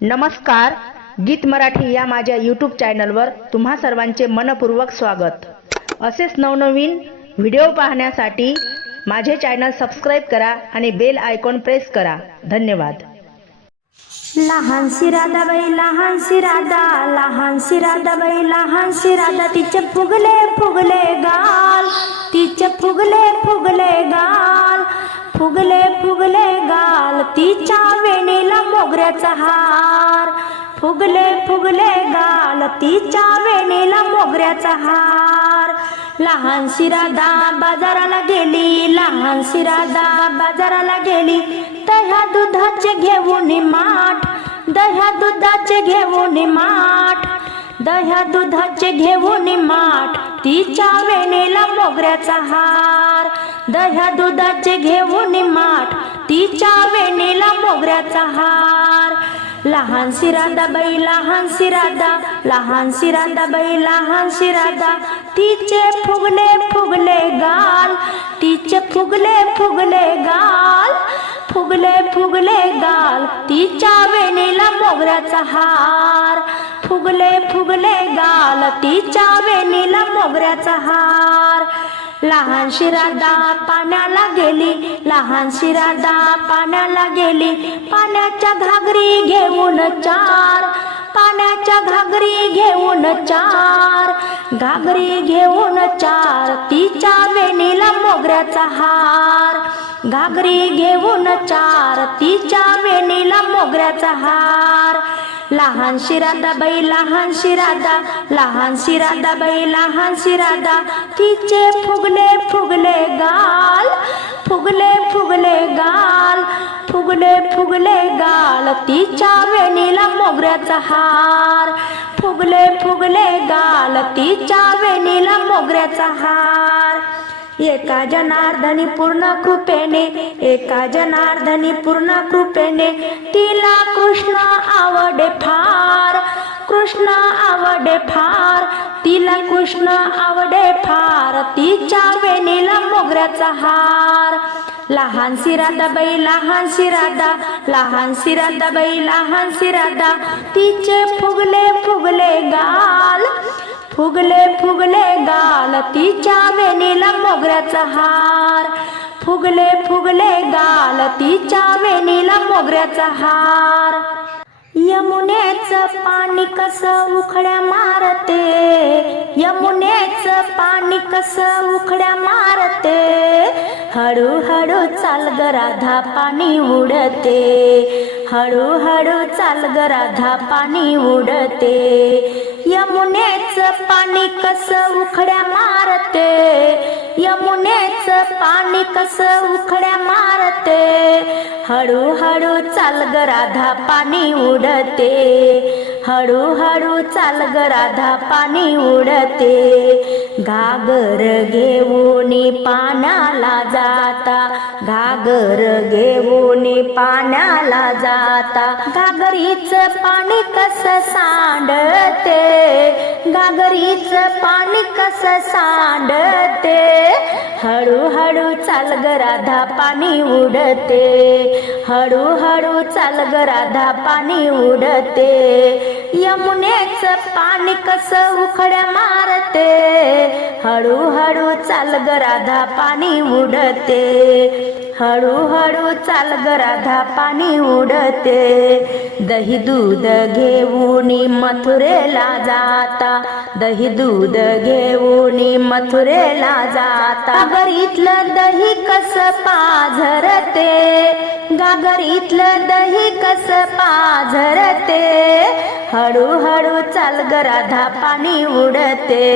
नमस्कार गीत मराठी या माझ्या यूट्यूब चॅनलवर तुम्हा सर्वांचे मनपूर्वक स्वागत. असेच नवनवीन व्हिडिओ पाहण्यासाठी माझे चॅनल सबस्क्राईब करा आणि बेल आयकॉन प्रेस करा. धन्यवाद. लहानशी राधाबाई लहानशी राधा लहानशी राधाबाई लहानशी राधा तिचे फुगले फुगले गाल तिचे फुगले फुगले गाल. फुगले फुगले गाल तिच्या वेणीला मोगऱ्याचा हार. फुगले फुगले गाल तिच्या वेणीला मोगऱ्याचा हार. लहान शिरादा बाजाराला गेली लहान शिरादा बाजाराला गेली. दह्या दुधाचे घेऊन माठ दह्या दुधाचे घेऊन माठ. दह्या दुधाचे घेऊन माठ तिच्या वेणीला मोगऱ्याचा हार. दह्या दुधाचे घेऊन माठ तिच्या वेणीला मोगऱ्याचा हार. लहान सिरादा बाई लहान सिरादा लहान सिरादा बाई लहान सिरादा तिचे फुगले फुगले गाल. तिचे फुगले फुगले गाल फुगले फुगले गाल. तिच्या वेणीला मोगऱ्याचा हार. फुगले फुगले गाल तिच्या वेणीला मोगऱ्याचा हार. लहान शिरादा पाण्याला गेली लहान शिरादा पाण्याला गेली. पाण्याच्या घागरी घेऊन चार पाण्याच्या घागरी घेऊन चार घागरी घेऊन चार. तिच्या वेणीला मोगऱ्याचा हार. घागरी घेऊन चार तिच्या वेणीला मोगऱ्याचा हार. लहान शिरादाबाई लहान शिरादा लहान शिरादाबाई लहान शिरादा. तिचे फुगले फुगले गाल फुगले फुगले गाल फुगले फुगले गाल तिच्या वेणीला मोगऱ्याचा हार. फुगले फुगले गाल तिच्या वेणीला मोगऱ्याचा हार. एका जनार्दनी पूर्ण कृपेने एका जनार्दनी पूर्ण कृपेने तिला कृष्ण आवडे फार. कृष्ण आवडे फार तिला कृष्ण आवडे फार तिच्या वेणीला मोगऱ्याचा हार. लहान शिरादाबाई लहान शिरादा लहान शिरादाबाई लहान शिरादा तिचे फुगले फुगले गाल. फुगले फुगले गाल तिच्या वेणीला मोगऱ्याचा हार. फुगले फुगले गाल तिच्या वेणीला मोगऱ्याचा हार. यमुनेच पाणी कस उखड्या मारते? यमुनेच पाणी कस उखड्या मारते? हळूहळू चाल ग राधा पाणी उडते. हळूहळू चाल ग राधा पाणी उडते. यमुनेच पाणी कस उखड्या मारते? यमुनेच पाणी कस उखड्या मारते. हळूहळू चाल ग राधा पाणी उडते. हळूहळू चाल ग राधा पाणी उडते. घागर घेऊन पाण्याला जाता. घागर घेऊन पाण्याला जाता. घागरीच पाणी कस सांडते? घागरीच पाणी कस सांडते? हळूहळू चाल ग राधा पाणी उडते. हळूहळू चाल ग राधा पाणी उडते. यमुनेच पाणी कस उखड्या मारते. हळूहळू चाल ग राधा पाणी उडते. हळूहळू चाल ग राधा पाणी उडते. दही दूध घेऊन मथुरेला जाता. दही दूध घेऊन मथुरेला जाता. घरीतलं दही कस पाझरते. गागरीतलं दही कस पाझरते. हळूहळू चाल ग राधा पाणी उडते.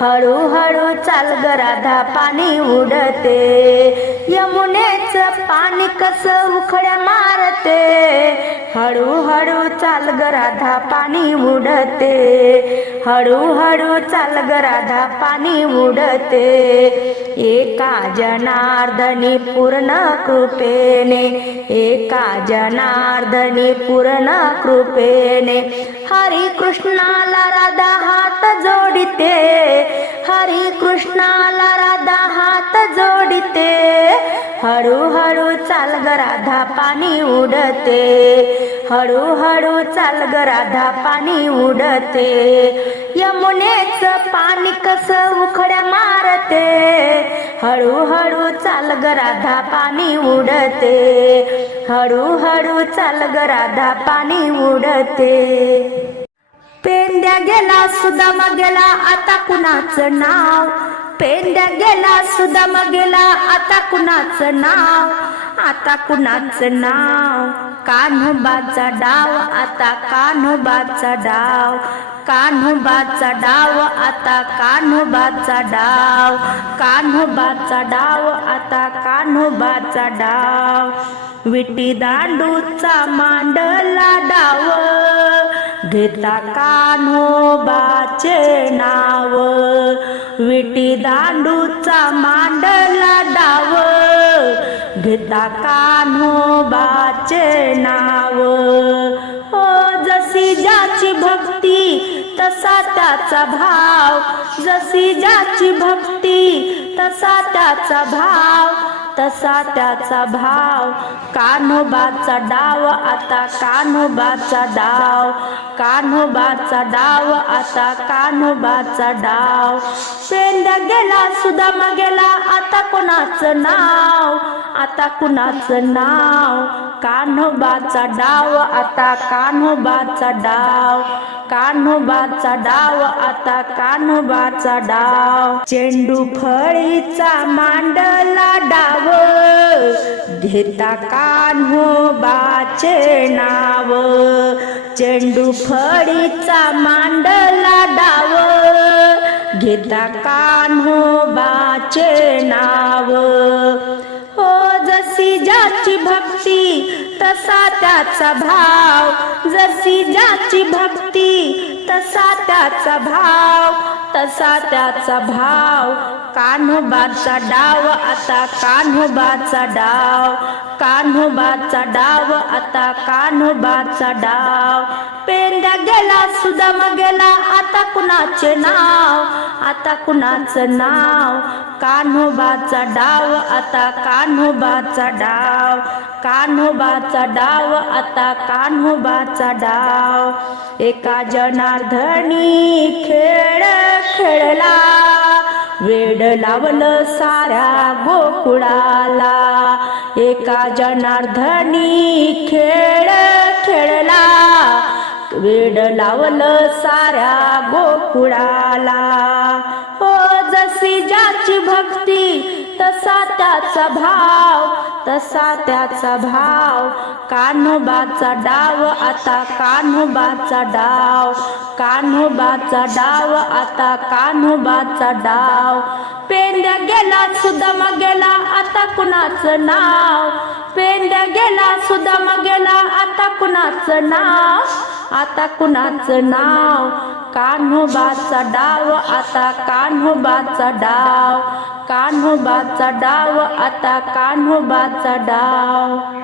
हळूहळू चाल ग राधा पाणी उडते. यमुनेच पाणी कस उखड्या मारते. हळूहळू चाल ग राधा पाणी उडते. हळूहळू चाल ग राधा पाणी उडते. एका जनार्दनी पूर्ण कृपेने एका जनार्दनी पूर्ण कृपेने हरी कृष्णाला राधा हात जोडिते. हरी कृष्णाला राधा हात जोडिते. हळूहळू चाल ग राधा पाणी उडते. हळूहळू चाल ग राधा पाणी उडते. यमुनेच पाणी कस उखड्या मारते. हळूहळू चाल ग राधा पाणी उडते. हळूहळू चाल ग राधा पाणी उडते. पेंड्या गेला सुदामा गेला आता कुणाचं नाव? पेंड्या गेला सुदाम गेला आता कुणाचं नाव? आता कुणाचं नाव? कान्होबाचा डाव आता कान्होबाचा डाव. कान्होबाचा डाव आता कान्होबाचा डाव. कान्होबाचा डाव आता कान्होबाचा डाव. विटी दांडूचा मांडला डाव. घेता कान्होबाचे नाव. विटी दांडूचा मांडला डाव घेता कान्होबाचे नाव. हो जशी ज्याची भक्ती तसा त्याचा भाव. जशी ज्याची भक्ती तसा त्याचा भाव. तसा त्याचा भाव. कान्होबाचा डाव आता कान्होबाचा डाव. कान्होबाचा डाव आता कान्होबाचा डाव. गेला सुदाम गेला आता कोणाचं नाव? आता कुणाचं नाव? कान्होबाचा डाव आता कान्होबाचा डाव. कान्होबाचा डाव आता कान्होबाचा डाव. चेंडू फळीचा मांडला डाव. घेता कान्होबाचे नाव. चेंडू फळीचा मांडला डाव. घेता कान्होबाचे नाव. हो जशी ज्याची भक्ती तसा त्याचा भाव. जशी ज्याची भक्ती तसा त्याचा भाव. तसा त्याचा भाव. कान्होबाचा डाव आता कान्होबाचा डाव. कान्होबाचा डाव आता कान्होबाचा डाव. पेंड्या गेला सुदामा गेला आता कुणाचे नाव? आता कुणाचं नाव? कान्होबाचा डाव आता कान्होबाचा डाव. कान्होबाचा डाव आता कान्होबाचा डाव. एका जनार्दनी खेळ खेळला. वेड लावलं साऱ्या गोकुळाला. एका जनार्दनी खेळ खेळला. वेड लावलं साऱ्या गोकुळाला. हो जशी ज्याची भक्ती तसा त्याचा भाव तसा त्याचा भाव. कान्होबाचा डाव आता कान्होबाचा डाव. कान्होबाचा डाव आता कान्होबाचा डाव. पेंड्या गेला सुदम गेला आता कुणाचं नाव? पेंड्या गेला सुदम गेला आता कुणाचं नाव? आता कुणाचं नाव? कान्होबाचा डाव आता कान्होबाचा डाव. कान्होबाचा डाव आता कान्होबाचा डाव.